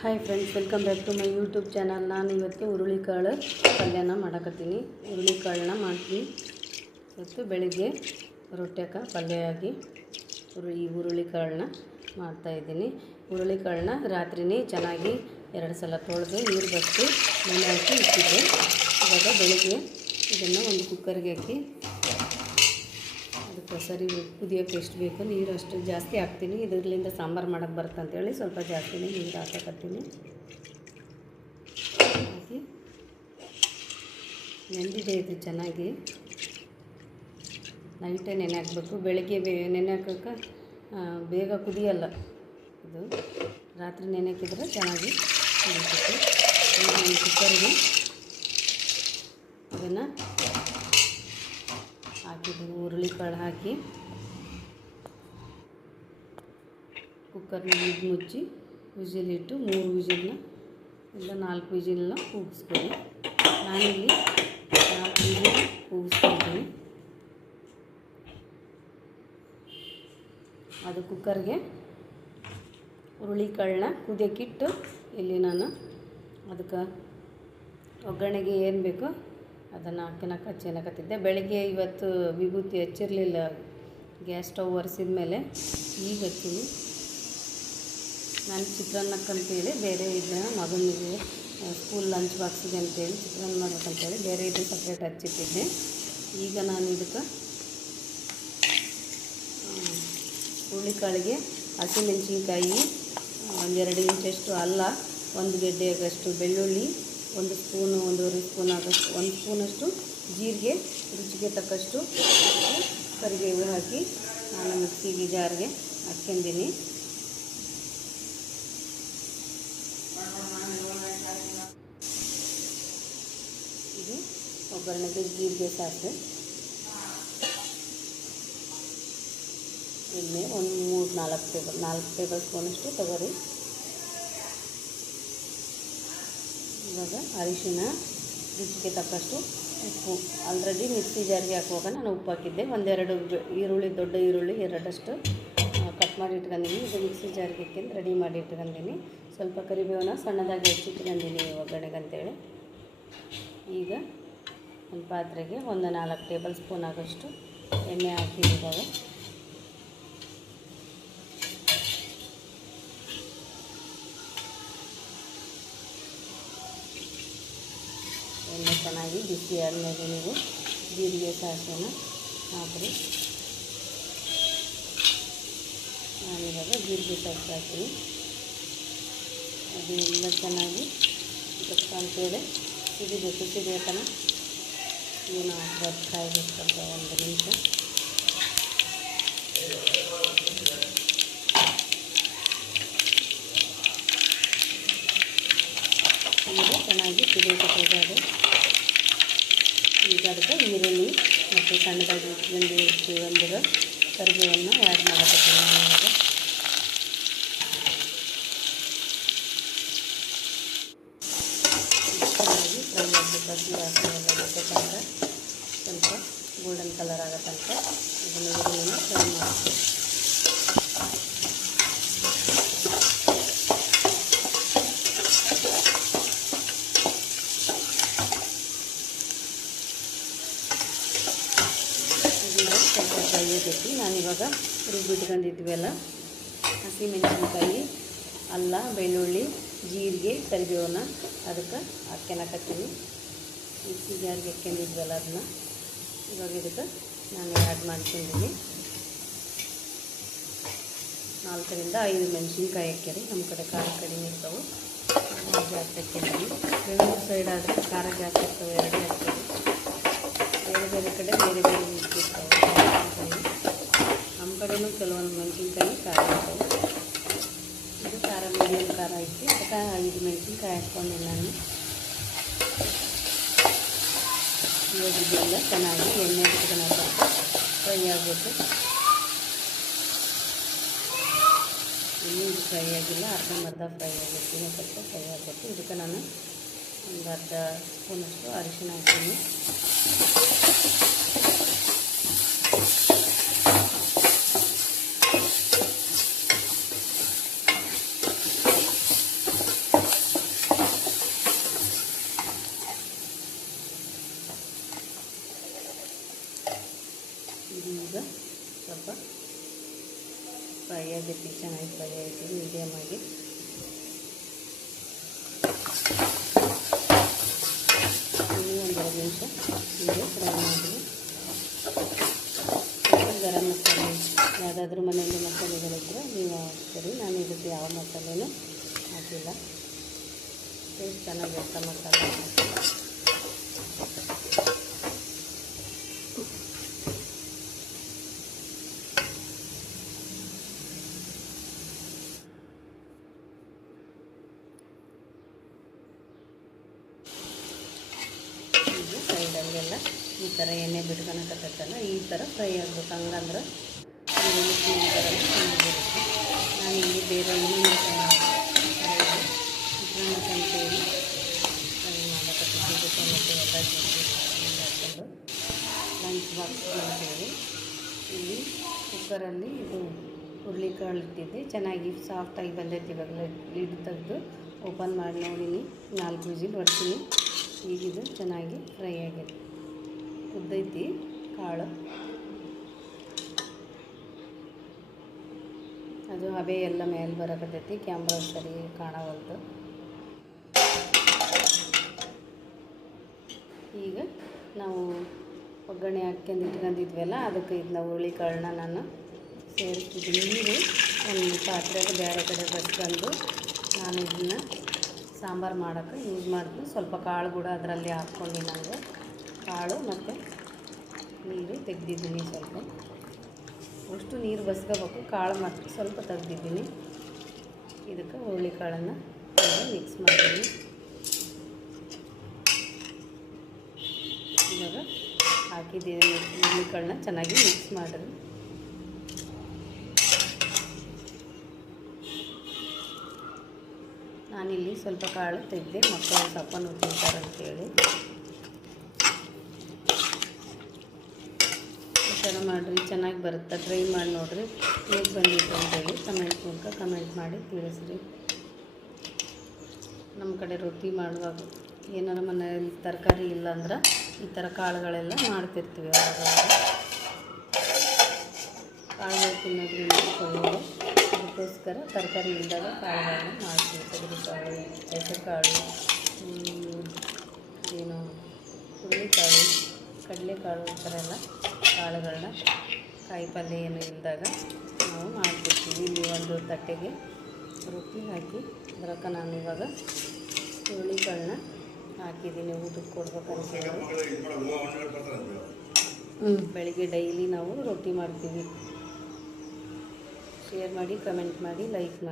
Hi friends, welcome back to my YouTube channel. ನಾನು ಇವತ್ತು ಹುರುಳಿಕಾಳು ಪಲ್ಯನ ಮಾಡಕತ್ತೀನಿ. ಹುರುಳಿಕಾಳನ್ನ ಮಾಡ್ತೀನಿ. ಇವತ್ತು ಬೆಳಿಗ್ಗೆ ರೊಟ್ಟ್ಯಾಕ ಪಲ್ಯವಾಗಿ ಈ ಹುರುಳಿಕಾಳನ್ನ ಮಾಡ್ತಾಯಿದ್ದೀನಿ. ಹುರುಳಿಕಾಳನ್ನ ರಾತ್ರಿನೇ ಚೆನ್ನಾಗಿ 2 ಸಲ ತೊಳೆದು ನೀರು ಬಸ್ತು ನೆನೆ ಹಾಕಿ ಇಟ್ಟಿದ್ದೆ. ಇವಾಗ ಬೆಳಿಗ್ಗೆ ಇದನ್ನು ಒಂದು ಕುಕ್ಕರ್ಗೆ ಹಾಕಿ ಅದಕ್ಕೆ ಸರಿ ಕುದಿಯೋಕ್ಕೆ ಎಷ್ಟು ಬೇಕು ನೀರು ಅಷ್ಟು ಜಾಸ್ತಿ ಹಾಕ್ತೀನಿ. ಇದರಿಂದ ಸಾಂಬಾರು ಮಾಡೋಕ್ಕೆ ಬರುತ್ತೆ ಅಂತೇಳಿ ಸ್ವಲ್ಪ ಜಾಸ್ತಿನೇ ನೀರು ಹಾಕಕತ್ತೀನಿ. ಹಾಕಿ ನೆಂದಿದೆ ಇದು ಚೆನ್ನಾಗಿ. ನೈಟೇ ನೆನೆ ಹಾಕಬೇಕು. ಬೆಳಗ್ಗೆ ನೆನೆ ಹಾಕೋಕ್ಕೆ ಬೇಗ ಕುದಿಯಲ್ಲ. ಇದು ರಾತ್ರಿ ನೆನೆ ಹಾಕಿದ್ರೆ ಚೆನ್ನಾಗಿ ಕುದಿಸುತ್ತೆ. ಒಂದು ಕುಕ್ಕರ್ಗೆ ಅದನ್ನು ಹಾಕಿದ್ದೀನಿ. ಹುರುಳಿಕಾಳು ಹಾಕಿ ಕುಕ್ಕರ್ನ ಮುಚ್ಚಿ ವಿಜಿಲಿಟ್ಟು 3 ವಿಜಿಲ್ನ ಇಲ್ಲ 4 ವಿಜಿಲ್ನ ಕೂಗಿಸ್ಕೊಳ್ಳಿ. ನಾನಿಲ್ಲಿ 4 ವಿಜಿಲ್ ಕೂಗಿಸ್ಕೊಳ್ತೀನಿ. ಅದು ಕುಕ್ಕರ್ಗೆ ಹುರುಳಿಕಾಳನ್ನ ಕುದಿಯೋಕ್ಕಿಟ್ಟು ಇಲ್ಲಿ ನಾನು ಅದಕ್ಕೆ ಒಗ್ಗರಣೆಗೆ ಏನು ಬೇಕೋ ಅದನ್ನು ಹಚ್ಚಿನಕತ್ತಿದ್ದೆ. ಬೆಳಗ್ಗೆ ಇವತ್ತು ವಿಭೂತಿ ಹಚ್ಚಿರಲಿಲ್ಲ. ಗ್ಯಾಸ್ ಸ್ಟವ್ ಒರೆಸಿದ ಮೇಲೆ ಈಗ ಹಚ್ತೀನಿ. ನಾನು ಚಿತ್ರಾನ್ನಕ್ಕಂತೇಳಿ ಬೇರೆ ಇದನ್ನ ಮಗನಿಗೆ ಸ್ಕೂಲ್ ಲಂಚ್ ಬಾಕ್ಸಿಗೆ ಅಂತೇಳಿ ಚಿತ್ರಾನ್ನ ಮಾಡ್ಬೇಕಂತೇಳಿ ಬೇರೆ ಇದು ಸಪ್ರೇಟ್ ಹಚ್ಚಿಟ್ಟಿದ್ದೆ. ಈಗ ನಾನು ಇದಕ್ಕೆ ಹುರುಳಿಕಾಳಿಗೆ ಹಸಿಮೆಣಸಿನ್ಕಾಯಿ, 1-2 ಇಂಚಷ್ಟು ಅಲ್ಲ, 1 ಗೆಡ್ಡೆಯಾಗಷ್ಟು ಬೆಳ್ಳುಳ್ಳಿ, 1 ಸ್ಪೂನು 1.5 ಸ್ಪೂನ್ ಆಗೋಷ್ಟು 1 ಸ್ಪೂನಷ್ಟು ಜೀರಿಗೆ, ರುಚಿಗೆ ತಕ್ಕಷ್ಟು ಕರಿಬೇವು ಹಾಕಿ ನಾನು ಮಿಕ್ಸಿಗೆ ಜಾರ್ಗೆ ಹಾಕ್ಕೊಂಡಿನಿ. ಇದು ಒಗ್ಗರಣೆಗೆ ಜೀರಿಗೆ ಸಾಸಿವೆ, ಎಣ್ಣೆ 4 ಟೇಬಲ್ ಸ್ಪೂನಷ್ಟು ತಗೋರಿ. ಇವಾಗ ಅರಿಶಿನ, ರುಚಿಗೆ ತಕ್ಕಷ್ಟು ಉಪ್ಪು. ಆಲ್ರೆಡಿ ಮಿಕ್ಸಿ ಜಾರಿಗೆ ಹಾಕುವಾಗ ನಾನು ಉಪ್ಪು ಹಾಕಿದ್ದೆ. 1-2 ಈರುಳ್ಳಿ, ದೊಡ್ಡ ಈರುಳ್ಳಿ 2 ಕಟ್ ಮಾಡಿ ಇಟ್ಕೊಂಡಿನಿ. ಇದು ಮಿಕ್ಸಿ ಜಾರಿಗೆ ಹಾಕಿಂದು ರೆಡಿ ಮಾಡಿ ಇಟ್ಕೊಂಡಿನಿ. ಸ್ವಲ್ಪ ಕರಿಬೇವನ್ನ ಸಣ್ಣದಾಗಿ ಹೆಚ್ಚಿಟ್ಕೊಂಡಿನಿ ಒಗ್ಗರಣೆಗೆ ಅಂತೇಳಿ. ಈಗ ಒಂದು ಪಾತ್ರೆಗೆ 4 ಟೇಬಲ್ ಸ್ಪೂನ್ ಆಗೋಷ್ಟು ಎಣ್ಣೆ ಹಾಕಿದ್ದಾವೆ. ಎಣ್ಣೆ ಚೆನ್ನಾಗಿ ಬಿಸಿ ಆದಮೇಲೆ ನೀವು ಜೀರಿಗೆ ಸಾಸಿವೆನ ಹಾಕಿರಿ. ನಾನಿವಾಗ ಜೀರಿಗೆ ಸಾಸಿವೆ ಹಾಕ್ತೀನಿ. ಅದು ಎಲ್ಲ ಚೆನ್ನಾಗಿ ಅಂತೇಳಿ ಸಿಡಿಬೇಕನ ಏನು ಹಾಕ್ಬಾರ್ದು, ಕಾಯ್ಬೇಕು ಸ್ವಲ್ಪ 1 ನಿಮಿಷ. ಈಗ ಚೆನ್ನಾಗಿ ಸಿಡಿಬೇಕಾದ್ರೆ ಈಗ ಅದಕ್ಕೆ ಈರುಳ್ಳಿ ಮತ್ತು ಸಣ್ಣದಾಗಿ ಒಂದಿರೋ ಕರಿಬೇವನ್ನು ಆ್ಯಡ್ ಮಾಡಕತ್ತೀನಿ. ನಾನು ಇವಾಗ ಚೆನ್ನಾಗಿ ಫ್ರೈ ಆಗಬೇಕು. ಹಸಿ ವಾಸನೆ ಎಲ್ಲ ಬರುತ್ತೆ ತನಕ, ಸ್ವಲ್ಪ ಗೋಲ್ಡನ್ ಕಲರ್ ಆಗೋ ತನಕ ಇದನ್ನು ಈರುಳ್ಳಿನ ಫ್ರೈ ಮಾಡ್ತೀವಿ. ಸ್ವಲ್ಪ ಫ್ರೈ ಆಗೈತಿ. ನಾನಿವಾಗ ರುಬ್ಬಿಟ್ಕೊಂಡಿದ್ವಲ್ಲ ಹಸಿಮೆಣಸಿನ್ಕಾಯಿ, ಅಲ್ಲ, ಬೆಳ್ಳುಳ್ಳಿ, ಜೀರಿಗೆ, ಕರಿಬೇವನ್ನ ಅದಕ್ಕೆ ಹಾಕ್ಯನಕತ್ತೀನಿ. ಮಿಕ್ಸಿ ಜಾರಿಗೆ ಹಾಕ್ಕೊಂಡಿದ್ವಲ್ಲ ಅದನ್ನ ಇವಾಗ ಇದಕ್ಕೆ ನಾನು ಆ್ಯಡ್ ಮಾಡ್ಕೊಂಡಿದ್ದೀನಿ. 4-5 ಮೆಣಸಿನ್ಕಾಯಿ ಹಾಕ್ಯಾರಿ. ನಮ್ಮ ಕಡೆ ಖಾರ ಕಡಿಮೆ ಇರ್ತಾವೆ, ಜಾಸ್ತಿ ಹಾಕ್ಕೊಂಡಿದ್ದೀನಿ. ಬೆಂಗಳೂರು ಸೈಡ್ ಆದರೆ ಖಾರ ಜಾಸ್ತಿ ಇರ್ತವೆ, 2 ಹಾಕ್ತೀವಿ. ಬೇರೆ ಕಡೆ ಬೇರೆ ಇರ್ತಾವೆ ಮೆಣಸಿನ್ಕಾಯಿ. ನಮ್ಮ ಕಡೆಯೂ ಕೆಲವೊಂದು ಮೆಣಸಿನ್ಕಾಯಿ ಖಾರ ಇರ್ತವೆ. ಇದು ಖಾರ ಮೀಡಿಯಮ್ ಖಾರ ಐತಿ, ಅದಕ್ಕೆ 5 ಮೆಣಸಿನ್ಕಾಯಿ ಹಾಕ್ಕೊಂಡೆ ನಾನು. ಇವಾಗ ಇದೆಲ್ಲ ಚೆನ್ನಾಗಿ ಎಣ್ಣೆ ಬಿಟ್ಕೊಂಡು ಫ್ರೈ ಆಗಬೇಕು. ಇನ್ನೂ ಫ್ರೈ ಆಗಿಲ್ಲ, ಅರ್ಧಂಬರ್ಧ ಫ್ರೈ ಆಗಬೇಕು. ಇನ್ನೂ ಸ್ವಲ್ಪ ಫ್ರೈ ಆಗಬೇಕು. ಇದಕ್ಕೆ ನಾನು 1/2 ಸ್ಪೂನಷ್ಟು ಅರಿಶಿನ ಹಾಕ್ತೀನಿ. ಆಗೈತಿ, ಚೆನ್ನಾಗಿ ಫ್ರೈ ಆಗಿ ಮೀಡಿಯಮ್ ಆಗಿ. ಇನ್ನೂ ಒಂದೆರಡು ನಿಮಿಷ ಹೀಗೆ ಫ್ರೈ ಮಾಡಿ. ಗರಂ ಮಸಾಲೆ ಯಾವುದಾದ್ರೂ ಮನೆಯಲ್ಲಿ ಮಸಾಲೆಗಳಿದ್ದರೆ ನೀವು ಹಾಕ್ತೀರಿ. ನಾನು ಇದಕ್ಕೆ ಯಾವ ಮಸಾಲೆನೂ ಹಾಕಿಲ್ಲ. ಟೇಸ್ಟ್ ಚೆನ್ನಾಗಿರುತ್ತೆ ಮಸಾಲೆ. ಈಗ ಸೈಡಲ್ಲೆಲ್ಲ ಈ ಥರ ಎಣ್ಣೆ ಬಿಟ್ಕೊಳಕತ್ತಲ್ಲ, ಈ ಥರ ಫ್ರೈ ಆಗಬೇಕು. ಹಂಗಂದ್ರೆ ಈರುಳ್ಳಿ ಬರಲ್ಲ, ಚೆನ್ನಾಗಿರುತ್ತೆ. ನಾನು ಇಲ್ಲಿ ಬೇರೆ ಇನ್ನೊಂದು ಚಿತ್ರಾನ್ನ ಅಂತೇಳಿ ಫ್ರೈ ಮಾಡಕತ್ತಿದ್ದು ಟೊಮೆಟೊ ಎಲ್ಲ ಹಾಕ್ಕೊಂಡು ಲಂಚ್ ಬಾಕ್ಸ್ ಅಂತೇಳಿ ಇಲ್ಲಿ ಕುಕ್ಕರಲ್ಲಿ ಇದು ಹುರುಳಿಕಾಳು ಇಟ್ಟಿದ್ದೆ. ಚೆನ್ನಾಗಿ ಸಾಫ್ಟಾಗಿ ಬಂದೈತಿ. ಇವಾಗಲೇ ಲಿಡ್ ತೆಗೆದು ಓಪನ್ ಮಾಡಿ ನೋಡೀನಿ. 4 ವಿಜಿಲ್ ಹೊಡ್ತೀನಿ. ಈಗಿದು ಚೆನ್ನಾಗಿ ಫ್ರೈ ಆಗೈತಿ, ಕುದ್ದೈತಿ ಕಾಳು. ಅದು ಹಬೆ ಎಲ್ಲ ಮೇಲೆ ಬರಕತ್ತೈತಿ, ಕ್ಯಾಮ್ರಾ ಸರಿ ಕಾಣವಲ್ದು. ಈಗ ನಾವು ಒಗ್ಗರಣೆ ಹಾಕ್ಕೊಂಡು ಇಟ್ಕೊಂಡಿದ್ವಲ್ಲ, ಅದಕ್ಕೆ ಇದನ್ನ ಹುರುಳಿಕಾಳನ್ನ ನಾನು ಸೇರಿಸ್ತಿದ್ದೀನಿ. ನೀರು ಒಂದು ಪಾತ್ರೆಗೆ ಬೇರೆ ಕಡೆ ಬಸ್ಕೊಂಡು ನಾನು ಇದನ್ನು ಸಾಂಬಾರು ಮಾಡೋಕ್ಕೆ ಯೂಸ್ ಮಾಡ್ತೀನಿ. ಸ್ವಲ್ಪ ಕಾಳು ಕೂಡ ಅದರಲ್ಲಿ ಹಾಕ್ಕೊಂಡು ನನಗೆ ಕಾಳು ಮತ್ತು ನೀರು ತೆಗೆದಿದ್ದೀನಿ. ಸ್ವಲ್ಪ ಅಷ್ಟು ನೀರು ಬಸ್ಕೋಬೇಕು, ಕಾಳು ಮಾತ್ರ ಸ್ವಲ್ಪ ತೆಗೆದಿದ್ದೀನಿ. ಇದಕ್ಕೆ ಹುರುಳಿಕಾಳನ್ನು ಮಿಕ್ಸ್ ಮಾಡಿದ್ದೀನಿ. ಇವಾಗ ಹಾಕಿದ್ದೀನಿ. ಹುರುಳಿಕಾಳನ್ನ ಚೆನ್ನಾಗಿ ಮಿಕ್ಸ್ ಮಾಡಿರಿ. ನಾನಿಲ್ಲಿ ಸ್ವಲ್ಪ ಕಾಳು ತೆಗೆದೆ, ಮಕ್ಕಳು ಸೊಪ್ಪನ್ನು ತಿಂತಾರಂತೇಳಿ. ಈ ಥರ ಮಾಡಿರಿ, ಚೆನ್ನಾಗಿ ಬರುತ್ತೆ. ಟ್ರೈ ಮಾಡಿ ನೋಡಿರಿ, ಹೇಗೆ ಬಂದಿತ್ತು ಅಂತೇಳಿ ಕಮೆಂಟ್ ಮೂಲಕ ಕಮೆಂಟ್ ಮಾಡಿ ತಿಳಿಸ್ರಿ. ನಮ್ಮ ಕಡೆ ರೊಟ್ಟಿ ಮಾಡುವಾಗ ಏನಾರು ಮನೆಯಲ್ಲಿ ತರಕಾರಿ ಇಲ್ಲ ಅಂದ್ರೆ ಈ ಥರ ಕಾಳುಗಳೆಲ್ಲ ಮಾಡ್ತಿರ್ತೀವಿ. ಅವಾಗ ಕಾಳುಗಳು ತಿನ್ನೋದ್ರಿಂದ ಒಳ್ಳೆಯದು. ಅದಕ್ಕೋಸ್ಕರ ತರಕಾರಿ ಇಲ್ಲದಾಗ ಕಾಳುಗಳನ್ನ ಮಾಡ್ತೀವಿ. ತೊಗರಿಕಾಳು, ಹೆಸರುಕಾಳು, ಏನು ಹುರುಳಿಕಾಳು, ಕಡಲೆಕಾಳು, ಈ ಥರ ಎಲ್ಲ ಕಾಳುಗಳನ್ನ ಕಾಯಿ ಪಲ್ಯ ಏನು ಇಲ್ಲದಾಗ ನಾವು ಮಾಡ್ತಿರ್ತೀವಿ. ಇಲ್ಲಿ ಒಂದು ತಟ್ಟೆಗೆ ರೊಟ್ಟಿ ಹಾಕಿ ಅದಕ್ಕೆ ನಾನು ಇವಾಗ ಹುರುಳಿಕಾಳನ್ನ ಹಾಕಿದ್ದೀನಿ. ಊಟಕ್ಕೆ ಕೊಡ್ಬೇಕಂತೇಳಿ ಬೆಳಿಗ್ಗೆ ಡೈಲಿ ನಾವು ರೊಟ್ಟಿ ಮಾಡ್ತೀವಿ. ಶೇರ್ ಮಾಡಿ, ಕಮೆಂಟ್ ಮಾಡಿ, ಲೈಕ್ ಮಾಡಿ.